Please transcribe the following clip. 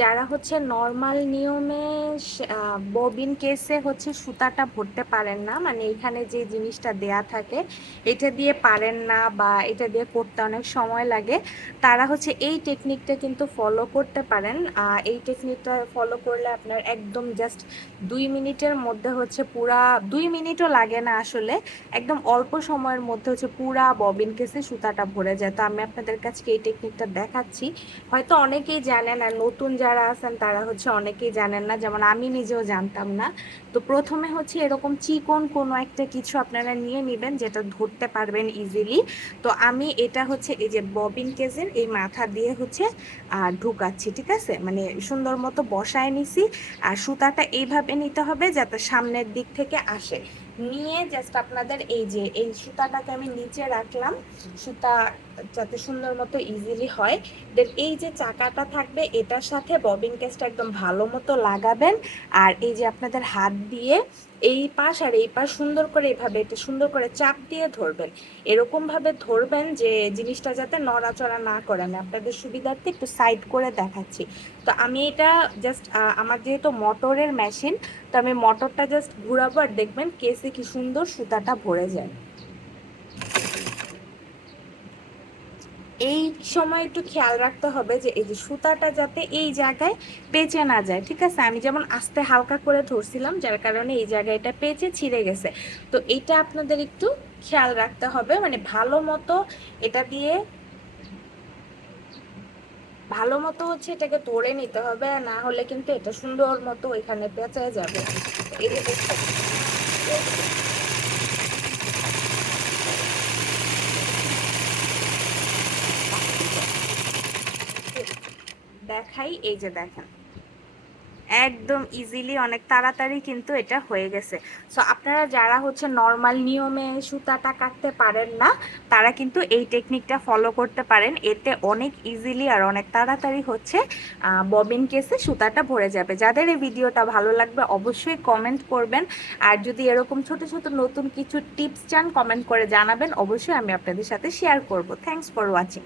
যারা হচ্ছে নর্মাল নিয়মে ববিন কেসে হচ্ছে সুতাটা ভরতে পারেন না, মানে এখানে যে জিনিসটা দেয়া থাকে এটা দিয়ে পারেন না বা এটা দিয়ে করতে অনেক সময় লাগে, তারা হচ্ছে এই টেকনিকটা কিন্তু ফলো করতে পারেন। এই টেকনিকটা ফলো করলে আপনার একদম জাস্ট 2 মিনিটের মধ্যে হচ্ছে পুরা, 2 মিনিটও লাগে না আসলে, একদম অল্প সময়ের মধ্যে হচ্ছে পুরা ববিন কেসে সুতাটা ভরে যায়। তো আমি আপনাদের কাছে এই টেকনিকটা দেখাচ্ছি। হয়তো অনেকেই জানেন, আর নতুন যারা আছেন তারা হচ্ছে অনেকেই জানেন না, যেমন আমি নিজেও জানতাম না। তো প্রথমে হচ্ছে এরকম চিকন কোনো একটা কিছু আপনারা নিয়ে নেবেন যেটা ধরতে পারবেন ইজিলি। তো আমি এটা হচ্ছে এই যে ববিন কেজের এই মাথা দিয়ে হচ্ছে ঢুকাচ্ছি, ঠিক আছে, মানে সুন্দর মতো বসায় নিছি। আর সুতাটা এইভাবে নিতে হবে যাতে সামনের দিক থেকে আসে, নিয়ে জাস্ট আপনাদের এই যে এই সুতাটাকে আমি নিচে রাখলাম, সুতা যাতে সুন্দর মতো ইজিলি হয়। দেন এই যে চাকাটা থাকবে এটার সাথে ববিন কেসটা একদম ভালো মতো লাগাবেন। আর এই যে আপনাদের হাত দিয়ে এই পাশ আর এই পাশ সুন্দর করে এইভাবে এটা সুন্দর করে চাপ দিয়ে ধরবেন। এরকম ভাবে ধরবেন যে জিনিসটা যাতে নড়াচড়া না করে। আমি আপনাদের সুবিধার্থে একটু সাইড করে দেখাচ্ছি। তো আমি এটা জাস্ট আমার যেহেতু মোটরের মেশিন, তো আমি মোটরটা জাস্ট ঘুরাবো আর দেখবেন কেসে কি সুন্দর সুতাটা ভরে যায়। এই সময় একটু খেয়াল রাখতে হবে যে এই যে সুতাটা যাতে এই জায়গায় পেঁচে না যায়, ঠিক আছে। আমি যেমন আস্তে হালকা করে ধরছিলাম যার কারণে এই জায়গায় এটা পেঁচে ছিঁড়ে গেছে। তো এটা আপনাদের একটু খেয়াল রাখতে হবে, মানে ভালো মতো এটা দিয়ে ভালো মতো হচ্ছে এটাকে ধরে নিতে হবে, না হলে কিন্তু এটা সুন্দর মতো এখানে পেঁচে যাবে। এই যে দেখছেন, দেখাই, এই যে দেখেন একদম ইজিলি অনেক তাড়াতাড়ি কিন্তু এটা হয়ে গেছে। সো আপনারা যারা হচ্ছে নর্মাল নিয়মে সুতাটা কাটতে পারেন না, তারা কিন্তু এই টেকনিকটা ফলো করতে পারেন। এতে অনেক ইজিলি আর অনেক তাড়াতাড়ি হচ্ছে ববিন কেসে সুতাটা ভরে যাবে। যাদের এই ভিডিওটা ভালো লাগবে অবশ্যই কমেন্ট করবেন। আর যদি এরকম ছোট ছোট নতুন কিছু টিপস চান কমেন্ট করে জানাবেন, অবশ্যই আমি আপনাদের সাথে শেয়ার করব। Thanks for watching.